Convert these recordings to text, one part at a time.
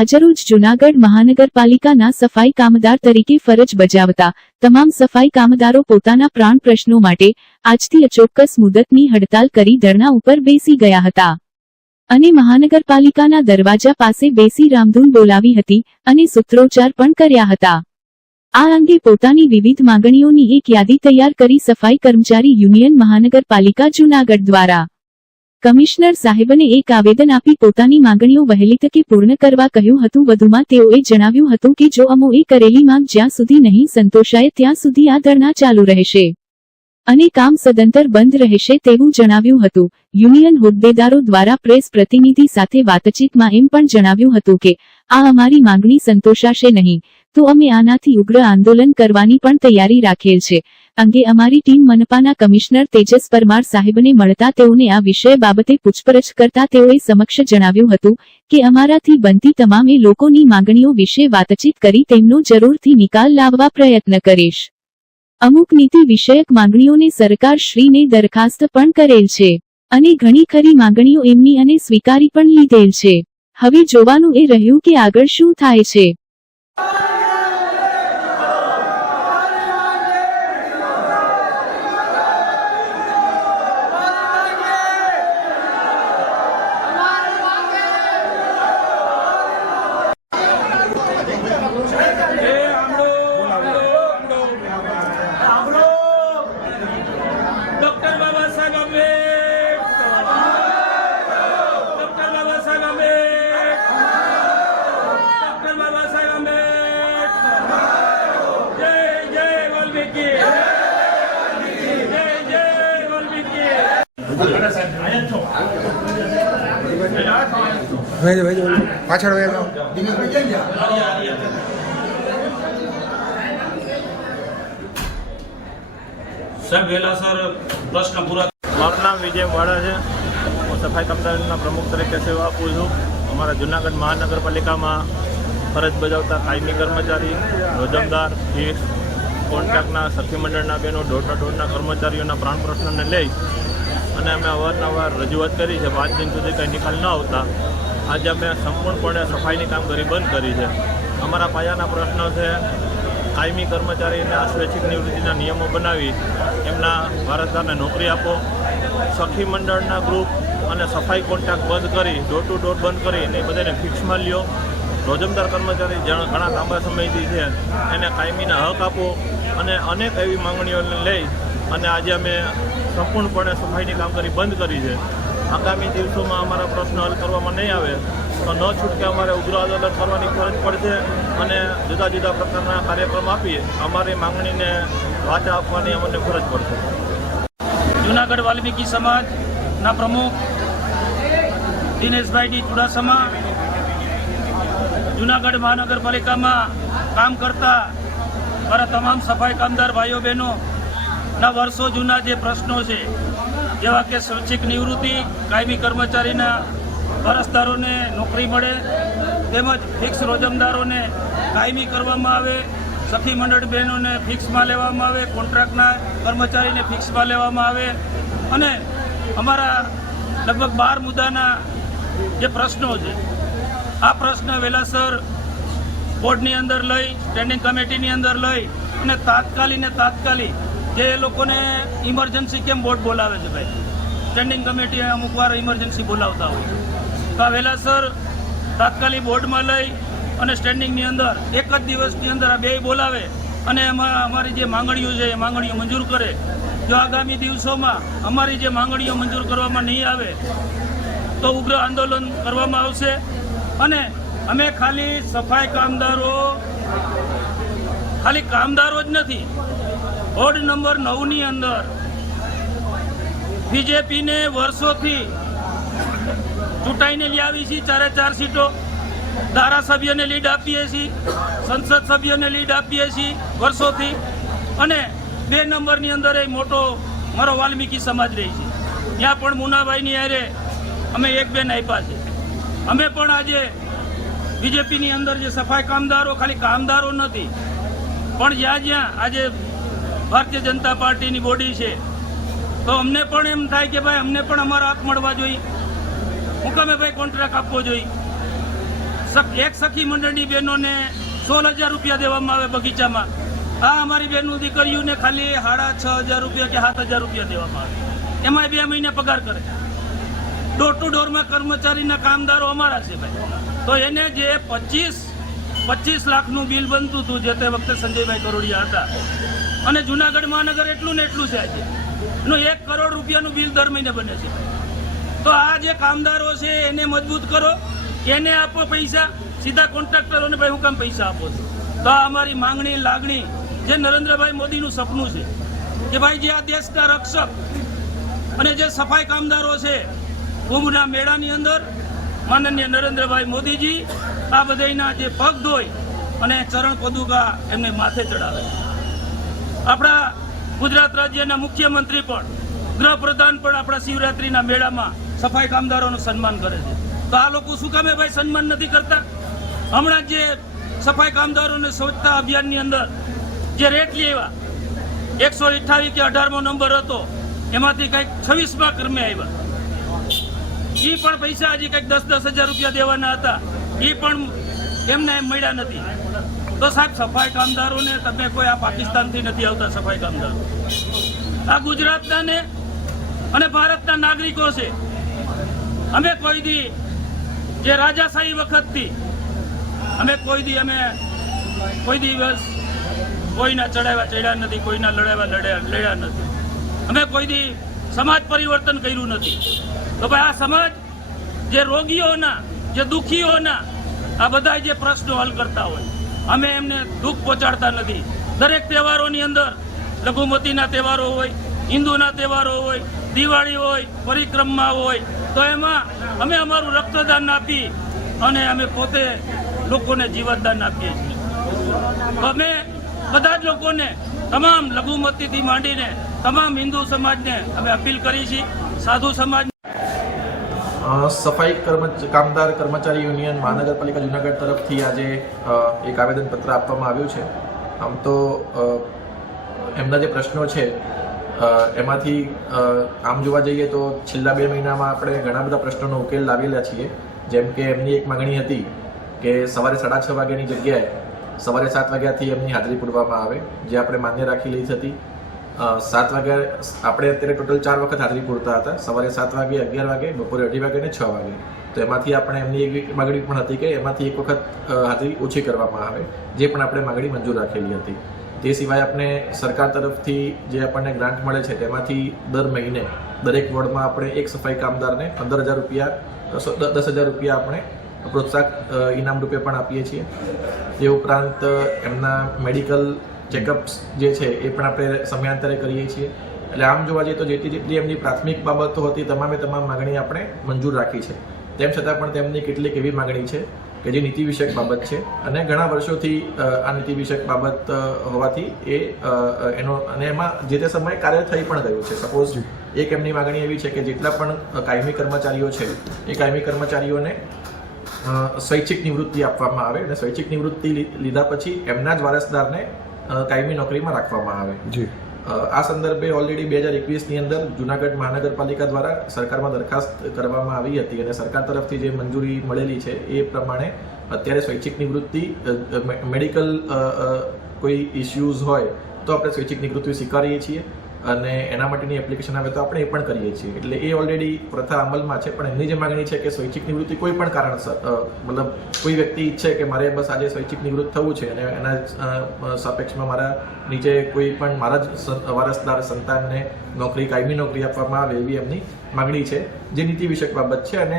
આજરોજ જૂનાગઢ મહાનગરપાલિકાના સફાઈ કામદાર તરીકે ફરજ બજાવતા તમામ સફાઈ કામદારો પોતાના પ્રાણ પ્રશ્નો માટે આજથી અચોક્કસ મુદતની હડતાલ કરી ધરણા ઉપર બેસી ગયા હતા અને મહાનગરપાલિકાના દરવાજા પાસે બેસી રામધૂન બોલાવી હતી અને સૂત્રોચ્ચાર પણ કર્યા હતા। આ અંગે પોતાની વિવિધ માંગણીઓની એક યાદી તૈયાર કરી સફાઈ કર્મચારી યુનિયન મહાનગરપાલિકા જૂનાગઢ દ્વારા કમિશનર સાહેબને એક આવેદન આપી પોતાની માંગણીઓ વહેલી તકે પૂર્ણ કરવા કહ્યું હતું। વધુમાં તેઓએ જણાવ્યું હતું કે જો અમોએ કરેલી માંગ જ્યાં સુધી નહીં સંતોષાય ત્યાં સુધી આ ધરણા ચાલુ રહેશે અને કામ સદંતર બંધ રહેશે તેવું જણાવ્યું હતું। યુનિયન હોદ્દેદારો દ્વારા પ્રેસ પ્રતિનિધિ સાથે વાતચીતમાં એમ પણ જણાવ્યું હતું કે આ અમારી માંગણી સંતોષાશે નહીં તો અમે આનાથી ઉગ્ર આંદોલન કરવાની પણ તૈયારી રાખેલ છે। અંગે અમારી ટીમ મનપાના કમિશનર તેજસ પરમાર સાહેબને મળતા તેઓને આ વિષય બાબતે પૂછપરછ કરતા તેઓએ સમક્ષ જણાવ્યું હતું કે અમારાથી બનતી તમામે લોકોની માંગણીઓ વિશે વાતચીત કરી તેમનો જરૂરથી નિકાલ લાવવા પ્રયત્ન કરીશ। અમુક નીતિ વિષયક માંગણીઓને સરકાર શ્રીને દરખાસ્ત પણ કરેલ છે અને ઘણી ખરી માંગણીઓ એમની અને સ્વીકારી પણ લીધેલ છે। હવે જોવાનું એ રહ્યું કે આગળ શું થાય છે। પાછળ સાહેબ વહેલા સર પ્રશ્ન પૂરા। મારું નામ વિજય વાળા છે। હું સફાઈ કામદારોના પ્રમુખ તરીકે સેવા આપું છું। અમારા જૂનાગઢ મહાનગરપાલિકામાં ફરજ બજાવતા કાયમી કર્મચારી, રોજમદાર, ફિક્સ, કોન્ટ્રાક્ટના સખી મંડળના બહેનો, ડોરના કર્મચારીઓના પ્રાણ પ્રશ્નને લઈ અને અમે અવારનવાર રજૂઆત કરી છે। 5 દિન સુધી કંઈ નિકાલ ન આવતા આજે અમે સંપૂર્ણપણે સફાઈની કામગીરી બંધ કરી છે। અમારા પાયાના પ્રશ્નો છે કાયમી કર્મચારીના સ્વૈચ્છિક નિવૃત્તિના નિયમો બનાવી એમના વારસદારને નોકરી આપો, સખી મંડળના ગ્રુપ અને સફાઈ કોન્ટ્રાક્ટ બંધ કરી ડોર ટુ ડોર બંધ કરી અને બધાને ફિક્સમાં લ્યો, રોજમદાર કર્મચારી ઘણા લાંબા સમયથી છે એને કાયમીના હક આપો અને અનેક એવી માંગણીઓને લઈ અને આજે અમે સંપૂર્ણપણે સફાઈની કામગીરી બંધ કરી છે। આગામી દિવસોમાં અમારા પ્રશ્નો હલ કરવામાં નહીં આવે તો ન છૂટકે અમારે ઉગ્ર આંદોલન કરવાની ફરજ પડશે અને જુદા જુદા પ્રકારના કાર્યક્રમ આપીએ અમારી માંગણીને વાચા આપવાની અમને ફરજ પડશે। જૂનાગઢ વાલ્મીકી સમાજના પ્રમુખ દિનેશભાઈ ડી ચુડાસમા, જૂનાગઢ મહાનગરપાલિકામાં કામ કરતા મારા તમામ સફાઈ કામદાર ભાઈઓ બહેનોના વર્ષો જૂના જે પ્રશ્નો છે જેવા કે સ્વૈચ્છિક નિવૃત્તિ, કાયમી કર્મચારીના વારસદારોને નોકરી મળે તેમજ ફિક્સ રોજમદારોને કાયમી કરવામાં આવે, સખી મંડળ બહેનોને ફિક્સમાં લેવામાં આવે, કોન્ટ્રાક્ટના કર્મચારીને ફિક્સમાં લેવામાં આવે અને અમારા લગભગ 12 મુદ્દાના જે પ્રશ્નો છે આ પ્રશ્ન વહેલાસર બોર્ડની અંદર લઈ, સ્ટેન્ડિંગ કમિટીની અંદર લઈ અને તાત્કાલિક જે લોકોને ઇમરજન્સી કેમ બોર્ડ બોલાવે છે ભાઈ, સ્ટેન્ડિંગ કમિટી અમુક વાર ઇમરજન્સી બોલાવતા હોય તો આ વહેલાસર તાત્કાલિક બોર્ડમાં લઈ અને સ્ટેન્ડિંગની અંદર એક જ દિવસની અંદર આ બે બોલાવે અને એમાં અમારી જે માંગણીઓ છે એ માંગણીઓ મંજૂર કરે। જો આગામી દિવસોમાં અમારી જે માંગણીઓ મંજૂર કરવામાં નહીં આવે તો ઉગ્ર આંદોલન કરવામાં આવશે અને અમે ખાલી સફાઈ કામદારો જ નથી, વોર્ડ નંબર 9ની અંદર બીજેપીને વર્ષોથી ચૂંટાઈને લાવી છે 4 સીટો, ધારાસભ્યને લીડ આપીએ છીએ, સંસદ સભ્યને લીડ આપીએ છીએ વર્ષોથી અને 2 નંબરની અંદર એ મોટો મારો વાલ્મીકી સમાજ રહી છે, ત્યાં પણ મુનાભાઈની હારે અમે 1-2 આપ્યા છે। અમે પણ આજે બીજેપીની અંદર જે સફાઈ કામદારો ખાલી કામદારો નથી પણ જ્યાં આજે ભારતીય જનતા પાર્ટીની બોડી છે તો અમને પણ એમ થાય કે ભાઈ અમને પણ અમારા હક મળવા જોઈએ। હું કમે ભાઈ કોન્ટ્રાક્ટ આપવો જોઈએ, એક સખી મંડળની બહેનોને 16,000 રૂપિયા દેવામાં આવે બગીચામાં. આ અમારી બહેનનું દીકરીઓને ખાલી 6,500 રૂપિયા કે 7,000 રૂપિયા દેવામાં આવે. એમાં 2 મહિને પગાર કરે. ડોર ટુ ડોરમાં કર્મચારીના કામદારો અમારા છે ભાઈ. તો એને જે 25 લાખનું બિલ બનતું હતું જે તે વખતે સંજયભાઈ કરોડિયા હતા, અને જુનાગઢ મહાનગર એટલું ને એટલું છે આજે એનું 1 કરોડ રૂપિયાનું બિલ દર મહિને બને છે. તો આ જે કામદારો છે એને મજબૂત કરો, એને આપો પૈસા, સીધા કોન્ટ્રાક્ટરોને ભાઈ હું કામ પૈસા આપો છો. તો આ અમારી માંગણી લાગણી જે નરેન્દ્રભાઈ મોદીનું સપનું છે કે ભાઈ જે આ દેશના રક્ષક અને જે સફાઈ કામદારો છે, કુંભના મેળાની અંદર માનનીય નરેન્દ્રભાઈ મોદીજી આ બધાના જે પગ ધોઈ અને ચરણ પદુકા એમને માથે ચડાવે. આપણા ગુજરાત રાજ્યના મુખ્યમંત્રી પણ, ગૃહપ્રધાન પણ આપણા શિવરાત્રીના મેળામાં સફાઈ કામદારોનું સન્માન કરે છે. તો આ લોકો શું કામે ભાઈ સન્માન નથી કરતા? હમણાં જે સફાઈ કામદારોને સ્વચ્છતા અભિયાનની અંદર જે રેટ લેવા 128 કે 18મો નંબર હતો, એમાંથી કંઈક 26મા ક્રમે આવ્યા. એ પણ પૈસા હજી કંઈક 10,000 રૂપિયા દેવાના હતા, એ પણ એમને એમ મળ્યા નથી. તો સાહેબ, સફાઈ કામદારોને તમે કોઈ આ પાકિસ્તાનથી નથી આવતા. સફાઈ કામદારો આ ગુજરાતના ને અને ભારતના નાગરિકો છે. અમે કોઈ દી જે રાજાશાહી વખતથી અમે કોઈ દિવસ કોઈના ચડ્યા નથી, કોઈના લડ્યા નથી. અમે કોઈ દી સમાજ પરિવર્તન કર્યું નથી. તો ભાઈ આ સમાજ જે રોગીઓના, જે દુઃખીઓના આ બધા જે પ્રશ્નો હલ કરતા હોય, અમે એમને દુઃખ પહોંચાડતા નથી. દરેક તહેવારોની અંદર લઘુમતીના તહેવારો હોય, હિન્દુના તહેવારો હોય, દિવાળી હોય, પરિક્રમા હોય, તો એમાં અમે અમારું રક્તદાન આપી અને અમે પોતે લોકોને જીવતદાન આપીએ છીએ. અમે બધા જ લોકોને, તમામ લઘુમતીથી માંડીને તમામ હિન્દુ સમાજને અમે અપીલ કરી છે. સાધુ સમાજ, સફાઈ કામદાર કર્મચારી યુનિયન મહાનગરપાલિકા જુનાગઢ તરફથી આજે એક આવેદનપત્ર આપવામાં આવ્યું છે. આમ તો એમના જે પ્રશ્નો છે એમાંથી આમ જોવા જઈએ તો છેલ્લા 2 મહિનામાં આપણે ઘણા બધા પ્રશ્નોનો ઉકેલ લાવેલા છીએ. જેમ કે એમની એક માંગણી હતી કે સવારે 6:30 વાગ્યાની જગ્યાએ સવારે 7 વાગ્યાથી એમની હાજરી પૂરવામાં આવે, જે આપણે માન્ય રાખી લીધી હતી. 7 વાગ્યા આપણે અત્યારે ટોટલ 4 વખત હાજરી પૂરતા હતા. સવારે 7 વાગે, 11 વાગે, બપોરે 2:30 વાગે અને 6 વાગે. તો એમાંથી આપણે એમની એક માગણી પણ હતી કે એમાંથી એક વખત હાજરી ઓછી કરવામાં આવે, જે પણ આપણે માગણી મંજૂર રાખેલી હતી. તે સિવાય આપણે સરકાર તરફથી જે આપણને ગ્રાન્ટ મળે છે તેમાંથી દર મહિને દરેક વોર્ડમાં આપણે એક સફાઈ કામદારને 10,000 રૂપિયા આપણે પ્રોત્સાહક ઇનામ રૂપે પણ આપીએ છીએ. તે ઉપરાંત એમના મેડિકલ ચેકઅપ્સ જે છે એ પણ આપણે સમયાંતરે કરીએ છીએ. એટલે આમ જોવા જઈએ તો જેટલી એમની પ્રાથમિક બાબતો હતી તમામ માગણી આપણે મંજૂર રાખી છે. તેમ છતાં પણ તેમની કેટલીક એવી માગણી છે કે જે નીતિ વિષયક બાબત છે અને ઘણા વર્ષોથી આ નીતિ વિષયક બાબત હોવાથી એમાં જે તે સમયે કાર્ય થઈ પણ ગયું છે. સપોઝ એક એમની માગણી એવી છે કે જેટલા પણ કાયમી કર્મચારીઓ છે એ કાયમી કર્મચારીઓને સ્વૈચ્છિક નિવૃત્તિ આપવામાં આવે અને સ્વૈચ્છિક નિવૃત્તિ લીધા પછી એમના જ વારસદારને કાયમી નોકરીમાં રાખવામાં આવે. આ સંદર્ભે ઓલરેડી 2021ની અંદર જુનાગઢ મહાનગરપાલિકા દ્વારા સરકારમાં દરખાસ્ત કરવામાં આવી હતી અને સરકાર તરફથી જે મંજૂરી મળેલી છે એ પ્રમાણે અત્યારે સ્વૈચ્છિક નિવૃત્તિ, મેડિકલ કોઈ ઇસ્યુઝ હોય તો આપણે સ્વૈચ્છિક નિવૃત્તિ સ્વીકારીએ છીએ અને એના માટેની એપ્લિકેશન આવે તો આપણે એ પણ કરીએ છીએ. એટલે એ ઓલરેડી પ્રથા અમલમાં છે. પણ એમની જે માગણી છે કે સ્વૈચ્છિક નિવૃત્તિ કોઈ પણ કારણસર, મતલબ કોઈ વ્યક્તિ ઈચ્છે કે મારે બસ આજે સ્વૈચ્છિક નિવૃત્ત થવું છે અને એના સાપેક્ષમાં મારા નીચે કોઈ પણ મારા જ વારસદાર સંતાનને કાયમી નોકરી આપવામાં આવે, એવી એમની માગણી છે, જે નીતિ વિષયક બાબત છે અને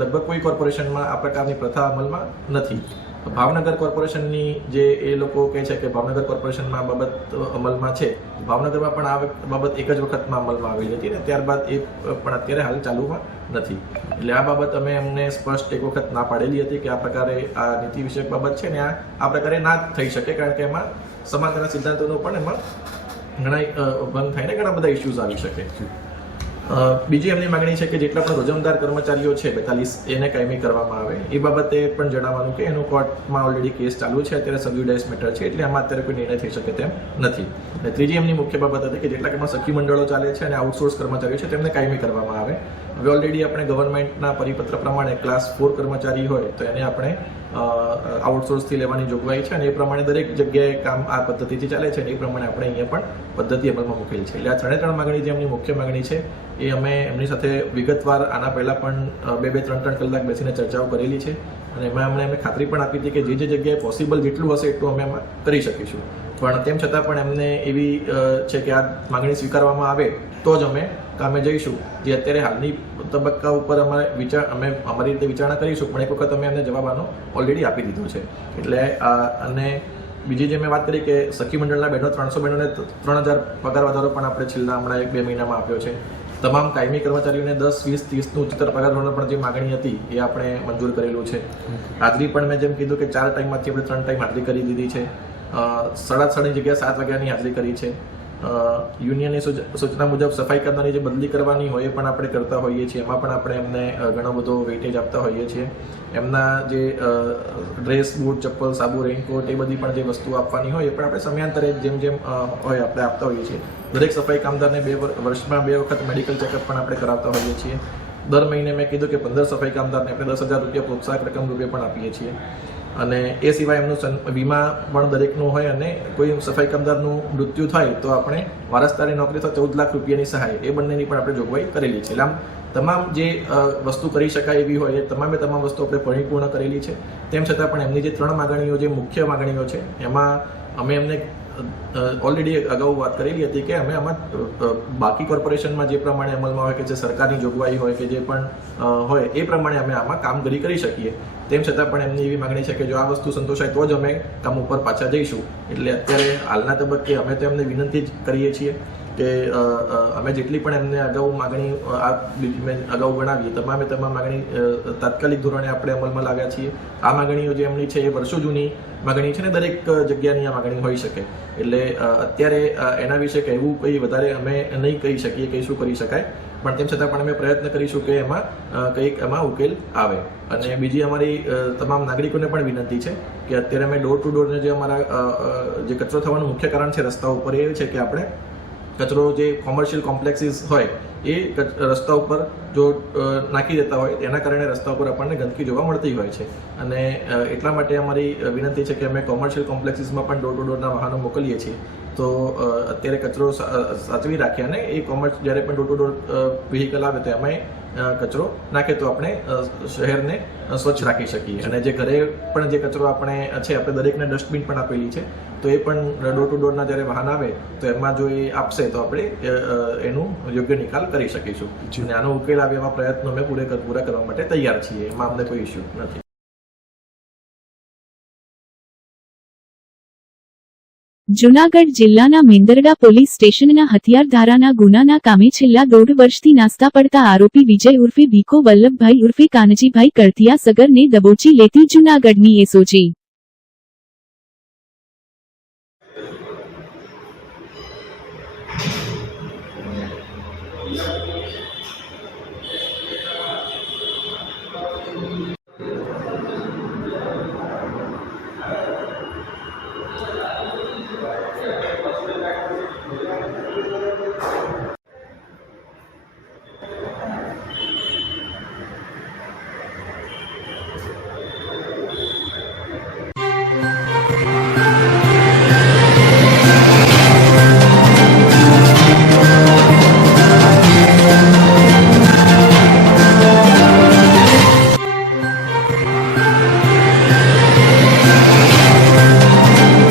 લગભગ કોઈ કોર્પોરેશનમાં આ પ્રકારની પ્રથા અમલમાં નથી. ભાવનગર કોર્પોરેશનની જે એ લોકો કહે છે કે ભાવનગર કોર્પોરેશનમાં આ બાબત અમલમાં છે, ભાવનગરમાં પણ આ બાબત એક જ વખતમાં અમલમાં આવેલી હતી અને ત્યારબાદ એ પણ અત્યારે હાલ ચાલુમાં નથી. એટલે આ બાબત અમે એમને સ્પષ્ટ એક વખત ના પાડેલી હતી કે આ પ્રકારે આ નીતિ વિષયક બાબત છે ને આ પ્રકારે ના થઈ શકે, કારણ કે એમાં સમાનતાના સિદ્ધાંતોનો પણ એમાં ઘણા ભંગ થઈને ઘણા બધા ઇસ્યુઝ આવી શકે. બીજી એમની માગણી છે કે જેટલા પણ રોજમદાર કર્મચારીઓ છે 42 એને કાયમી કરવામાં આવે. એ બાબતે પણ જણાવવાનું કે એનું કોર્ટમાં ઓલરેડી કેસ ચાલુ છે, અત્યારે સબજ્યુડાઇઝ મેટર છે, એટલે આમાં અત્યારે કોઈ નિર્ણય થઈ શકે તેમ નથી. અને ત્રીજી એમની મુખ્ય બાબત હતી કે જેટલા પણ સખી મંડળો ચાલે છે અને આઉટસોર્સ કર્મચારીઓ છે તેમને કાયમી કરવામાં આવે. આવે. હવે ઓલરેડી આપણે ગવર્મેન્ટના પરિપત્ર પ્રમાણે ક્લાસ 4 કર્મચારી હોય તો એને આપણે આઉટસોર્સથી લેવાની જોગવાઈ છે અને એ પ્રમાણે દરેક જગ્યાએ કામ આ પદ્ધતિથી ચાલે છે અને એ પ્રમાણે આપણે અહીંયા પણ પદ્ધતિ અમલમાં મૂકેલી છે. એટલે આ ત્રણે માગણી જે એમની મુખ્ય માગણી છે એ અમે એમની સાથે વિગતવાર આના પહેલાં પણ 2-3 કલાક બેસીને ચર્ચાઓ કરેલી છે અને એમાં અમને ખાતરી પણ આપી હતી કે જે જગ્યાએ પોસિબલ જેટલું હશે એટલું અમે એમાં કરી શકીશું. પણ તેમ છતાં પણ એમને એવી છે કે આ માગણી સ્વીકારવામાં આવે તો જ અમે કામે જઈશું. જે અત્યારે હાલની તબક્કા ઉપર અમે અમારી રીતે વિચારણા કરીશું, પણ એક વખત અમે એમને જવાબ આનો ઓલરેડી આપી દીધો છે. એટલે અને બીજી જે મેં વાત કરી કે સખી મંડળના બહેનો 300 બહેનોને 3000 પગાર વધારો પણ આપણે છેલ્લા હમણાં 1-2 મહિનામાં આપ્યો છે. તમામ કાયમી કર્મચારીઓને 10, 20, 30નું ઉચ્ચતર પગાર ધોરણ પણ જે માગણી હતી એ આપણે મંજૂર કરેલું છે. હાજરી પણ મેં જેમ કીધું કે 4 ટાઈમમાંથી આપણે 3 ટાઈમ હાજરી કરી દીધી છે. 6:30ની જગ્યાએ 7 વાગ્યાની હાજરી કરી છે. યુનિયનની સૂચના મુજબ સફાઈ કામદારની જે બદલી કરવાની હોય એ પણ આપણે કરતા હોઈએ છીએ. એમાં પણ આપણે એમને ઘણો બધો વેઇટેજ આપતા હોઈએ છીએ. એમના જે ડ્રેસ, બૂટ, ચપ્પલ, સાબુ, રેઇનકોટ એ બધી પણ જે વસ્તુ આપવાની હોય એ પણ આપણે સમયાંતરે જેમ હોય આપણે આપતા હોઈએ છીએ. દરેક સફાઈ કામદારને વર્ષમાં 2 વખત મેડિકલ ચેકઅપ પણ આપણે કરાવતા હોઈએ છીએ. દર મહિને મેં કીધું કે 15 સફાઈ કામદારને આપણે 10,000 રૂપિયા પ્રોત્સાહક રકમ રૂપે પણ આપીએ છીએ. અને એ સિવાય એમનું વીમા પણ દરેકનું હોય અને કોઈ સફાઈ કામદારનું મૃત્યુ થાય તો આપણે વારસદારી નોકરી તો 14 લાખ રૂપિયાની સહાય એ બંનેની પણ આપણે જોગવાઈ કરેલી છે. એટલે આમ તમામ જે વસ્તુ કરી શકાય એવી હોય એ તમામ વસ્તુ આપણે પરિપૂર્ણ કરેલી છે. તેમ છતાં પણ એમની જે 3 માગણીઓ જે મુખ્ય માગણીઓ છે એમાં અમે એમને ઓલરેડી અગાઉ વાત કરેલી હતી કે અમે આમાં બાકી કોર્પોરેશનમાં જે પ્રમાણે અમલમાં હોય કે જે સરકારની જોગવાઈ હોય કે જે પણ હોય એ પ્રમાણે અમે આમાં કામગીરી કરી શકીએ. તેમ છતાં પણ એમની એવી માગણી છે કે જો આ વસ્તુ સંતોષાય તો જ અમે કામ ઉપર પાછા જઈશું. એટલે અત્યારે હાલના તબક્કે અમે તો એમને વિનંતી જ કરીએ છીએ કે અમે જેટલી પણ એમને અગાઉ માગણી અગાઉ ગણાવી તમામ માગણી તાત્કાલિક ધોરણે આપણે અમલમાં લાવ્યા છીએ. આ માગણીઓ જે એમની છે એ વર્ષો જૂની માગણી છે ને દરેક જગ્યાની આ માગણી હોઈ શકે. એટલે અત્યારે એના વિશે કહેવું કંઈ વધારે અમે નહીં કહી શકીએ કે શું કરી શકાય, પણ તેમ છતાં પણ અમે પ્રયત્ન કરીશું કે એમાં ઉકેલ આવે. અને બીજી અમારી તમામ નાગરિકોને પણ વિનંતી છે કે અત્યારે અમે ડોર ટુ ડોરને જે અમારા જે કચરો થવાનું મુખ્ય કારણ છે રસ્તા ઉપર એ છે કે આપણે કચરો જે કોમર્શિયલ કોમ્પ્લેક્સીસ હોય એ રસ્તા ઉપર જો નાખી દેતા હોય એના કારણે રસ્તા ઉપર આપણને ગંદકી જોવા મળતી હોય છે. અને એટલા માટે અમારી વિનંતી છે કે અમે કોમર્શિયલ કોમ્પ્લેક્સીસમાં પણ ડોર ટુ ડોરના વાહનો મોકલીએ છીએ. તો અત્યારે કચરો સાચવી રાખીએ અને એ જ્યારે પણ ડોર ટુ ડોર વ્હીકલ આવે તો એમાં કચરો નાખે તો આપણે શહેરને સ્વચ્છ રાખી શકીએ. અને જે ઘરે પણ જે કચરો આપણે દરેકને ડસ્ટબિન પણ આપેલી છે તો એ પણ ડોર ટુ ડોરના જ્યારે વાહન આવે તો એમાં જો એ આપશે તો આપણે એનું યોગ્ય નિકાલ કરી શકીશું. અને આનો ઉકેલ આવે એવા પ્રયત્નો અમે પૂરા કરવા માટે તૈયાર છીએ. એમાં અમને કોઈ ઇસ્યુ નથી. જૂનાગઢ જિલ્લાના મેંદરડા પોલીસ સ્ટેશનના હથિયાર ધારાના ગુનાના કામે છેલ્લા 1.5 વર્ષથી નાસ્તા પડતા આરોપી વિજય ઉર્ફે ભીખો વલ્લભભાઈ ઉર્ફે કાનજીભાઈ કળથિયા સગરને દબોચી લેતી જૂનાગઢની એસઓજી